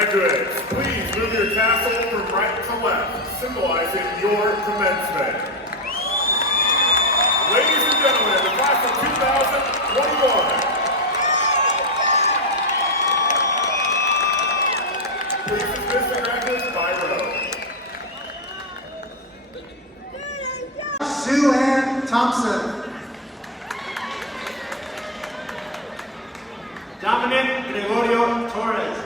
Graduates, please move your tassel from right to left, symbolizing your commencement. Ladies and gentlemen, the class of 2021. Please dismiss the graduates by row. Sue Ann Thompson. Dominic Gregorio Torres.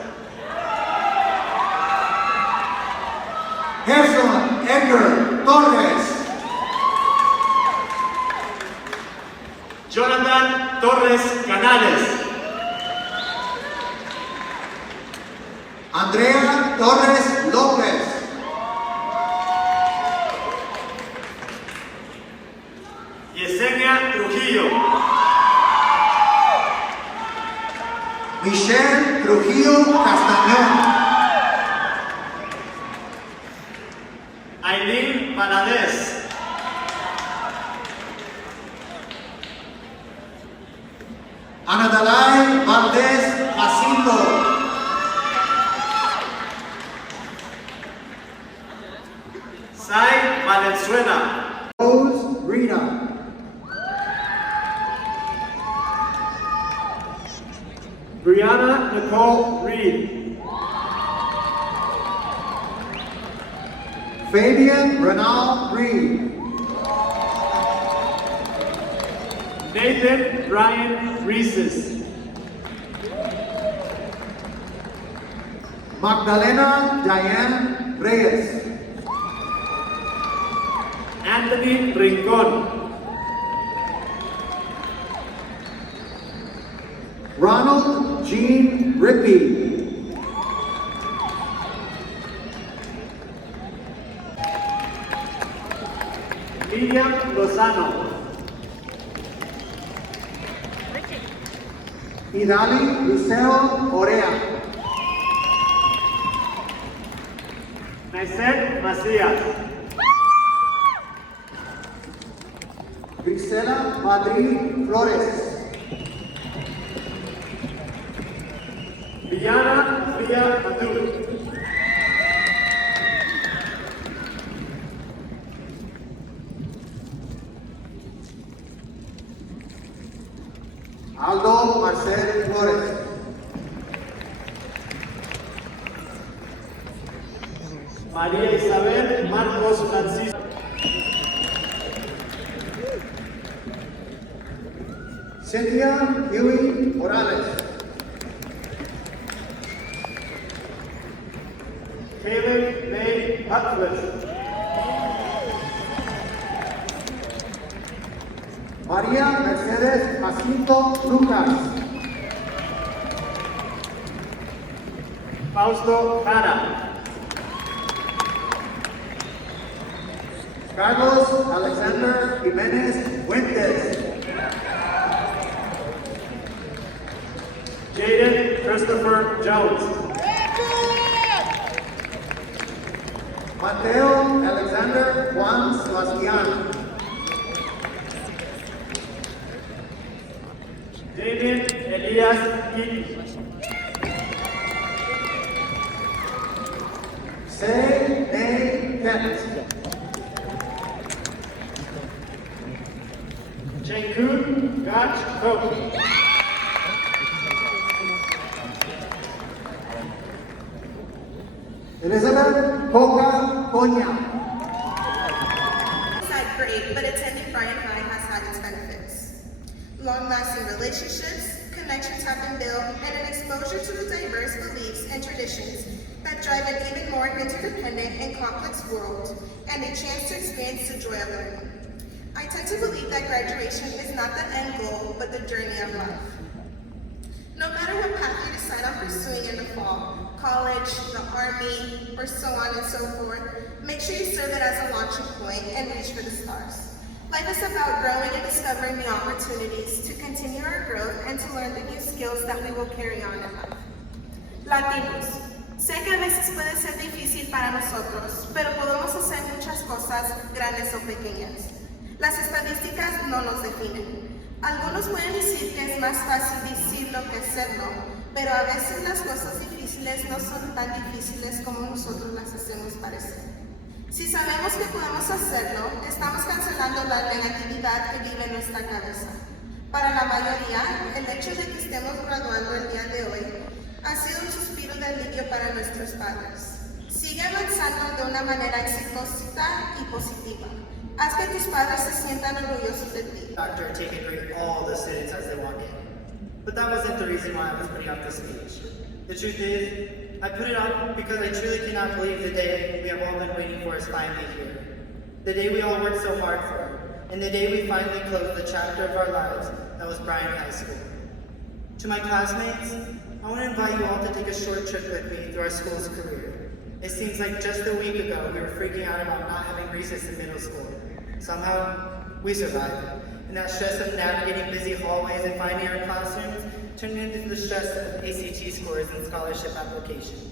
Gerson Edgar Torres. Jonathan Torres Canales. Andrea Torres Lopez. Yesenia Trujillo. Michelle Trujillo Castañón. Aileen Valadez. Anadalai Valdez Jacinto. Sai Valenzuela. Rose Rita. Brianna Nicole Reed. Fabian Renal Reed. Nathan Ryan Reeses. Magdalena Diane Reyes. Anthony Rincon. Ronald Jean Rippey. Miriam Lozano. Idali Lucero Orea. Naisel Macías. Grisela Madrid Flores. Viana Villa Matul. Aldo Marcel Flores. María Isabel Marcos Francisco. Cynthia Huey Morales. Caleb May Hutcliffe. María Mercedes Jacinto Lucas. Fausto Jara. Carlos Alexander Jimenez Fuentes. Jaden Christopher Jones. Mateo Alexander Juan Sebastián. David Elias Kiki. Say Nay Kent. Chenkun Gach Cook. Elizabeth Coca Coña. It's great, but attending Bryan High has had its benefits. Long-lasting relationships, connections have been built, and an exposure to the diverse beliefs and traditions that drive an even more interdependent and complex world, and a chance to experience the joy of learning. I tend to believe that graduation is not the end goal, but the journey of life. No matter what path you decide on pursuing in the fall, college, the army, or so on and so forth, make sure you serve it as a launching point and reach for the stars. Life is about growing and discovering the opportunities to continue our growth and to learn the new skills that we will carry on in life. Latinos, sé que a veces puede ser difícil para nosotros, pero podemos hacer muchas cosas, grandes o pequeñas. Las estadísticas no nos definen. Algunos pueden decir que es más fácil decirlo que hacerlo, pero a veces las cosas difíciles no son tan difíciles como nosotros las hacemos parecer. Si sabemos que podemos hacerlo, estamos cancelando la negatividad que vive en nuestra cabeza. Para la mayoría, el hecho de que estemos graduando el día de hoy ha sido un suspiro de alivio para nuestros padres. Sigue avanzando de una manera exitosa y positiva. Haz que tus padres se sientan orgullosos de ti. Doctor take and greet all the students as they walk in. But that wasn't the reason why I was putting up this speech. The truth is, I put it up because I truly cannot believe the day we have all been waiting for is finally here. The day we all worked so hard for, and the day we finally closed the chapter of our lives that was Bryan High School. To my classmates, I want to invite you all to take a short trip with me through our school's career. It seems like just a week ago we were freaking out about not having recess in middle school. Somehow, we survived. And that stress of navigating busy hallways and finding our classrooms turned into the stress of ACT scores and scholarship applications.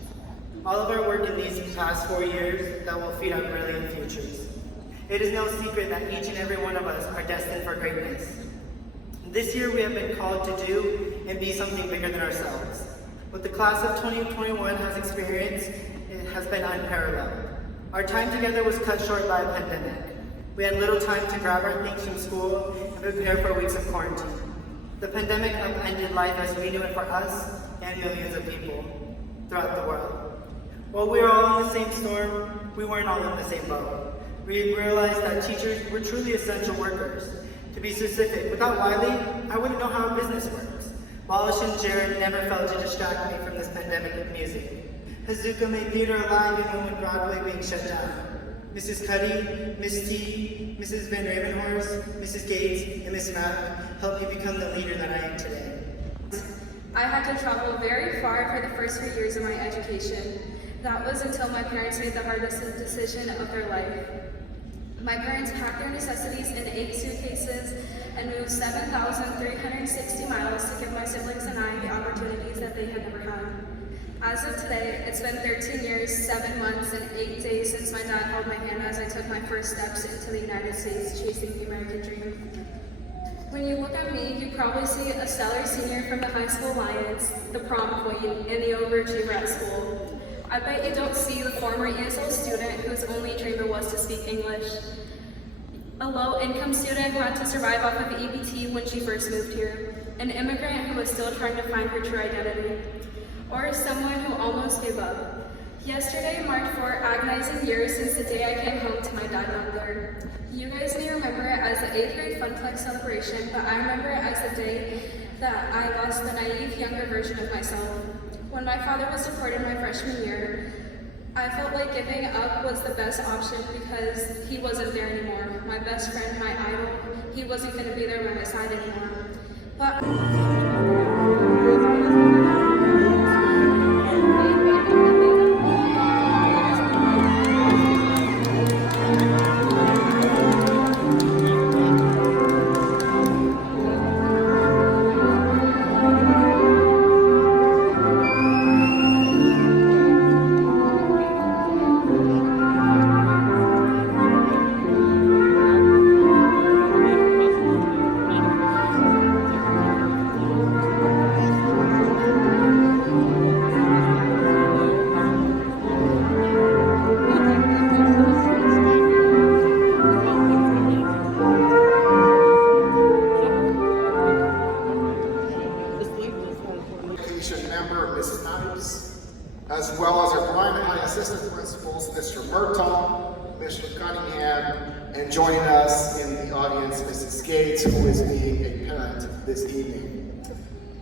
All of our work in these past 4 years that will feed our brilliant futures. It is no secret that each and every one of us are destined for greatness. This year we have been called to do and be something bigger than ourselves. What the class of 2021 has experienced, it has been unparalleled. Our time together was cut short by a pandemic. We had little time to grab our things from school and prepare for weeks of quarantine. The pandemic upended life as we knew it for us and millions of people throughout the world. While we were all in the same storm, we weren't all in the same boat. We realized that teachers were truly essential workers. To be specific, without Wiley, I wouldn't know how a business works. Walish and Jared never failed to distract me from this pandemic with music. Hazuka made theater alive even when Broadway being shut down. Mrs. Cuddy, Miss T, Mrs. Van Ravenhorst, Mrs. Gates, and Miss Mapp helped me become the leader that I am today. I had to travel very far for the first few years of my education. That was until my parents made the hardest decision of their life. My parents packed their necessities in 8 suitcases and moved 7,360 miles to give my siblings and I the opportunities that they had never had. As of today, it's been 13 years, 7 months, and 8 days since my dad held my hand as I took my first steps into the United States chasing the American dream. When you look at me, you probably see a stellar senior from the high school Lions, the prom queen, and the overachiever at school. I bet you don't see the former ESL student whose only dream was to speak English. A low-income student who had to survive off of EBT when she first moved here. An immigrant who was still trying to find her true identity. Or someone who almost gave up. Yesterday marked 4 agonizing years since the day I came home to my dad not there. You guys may remember it as the 8th grade Funflex celebration, but I remember it as the day that I lost the naive younger version of myself. When my father was deported my freshman year, I felt like giving up was the best option because he wasn't there anymore. My best friend, my idol, he wasn't going to be there by my side anymore. But member, Mrs. Knives, as well as our Bryan High Assistant Principals, Mr. Murtaugh, Mr. Cunningham, and joining us in the audience, Mrs. Gates, who is being a parent this evening.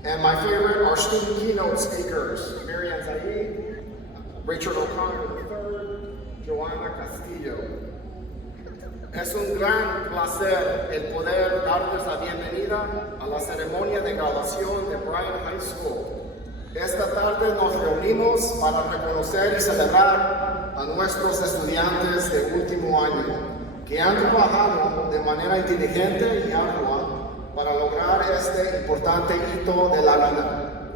And my favorite, our student keynote speakers, Marianne Zaid, Richard O'Connor III, Joanna Castillo. Es un gran placer el poder darles la bienvenida a la ceremonia de graduación de Bryan High School. Esta tarde nos reunimos para reconocer y celebrar a nuestros estudiantes de último año, que han trabajado de manera inteligente y ardua para lograr este importante hito de la vida.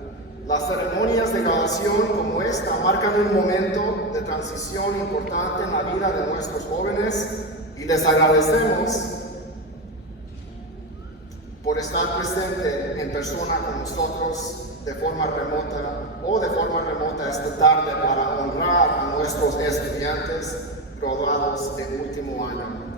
Las ceremonias de graduación como esta marcan un momento de transición importante en la vida de nuestros jóvenes y les agradecemos por por estar presente en persona con nosotros de forma remota o de forma remota esta tarde para honrar a nuestros estudiantes graduados de último año.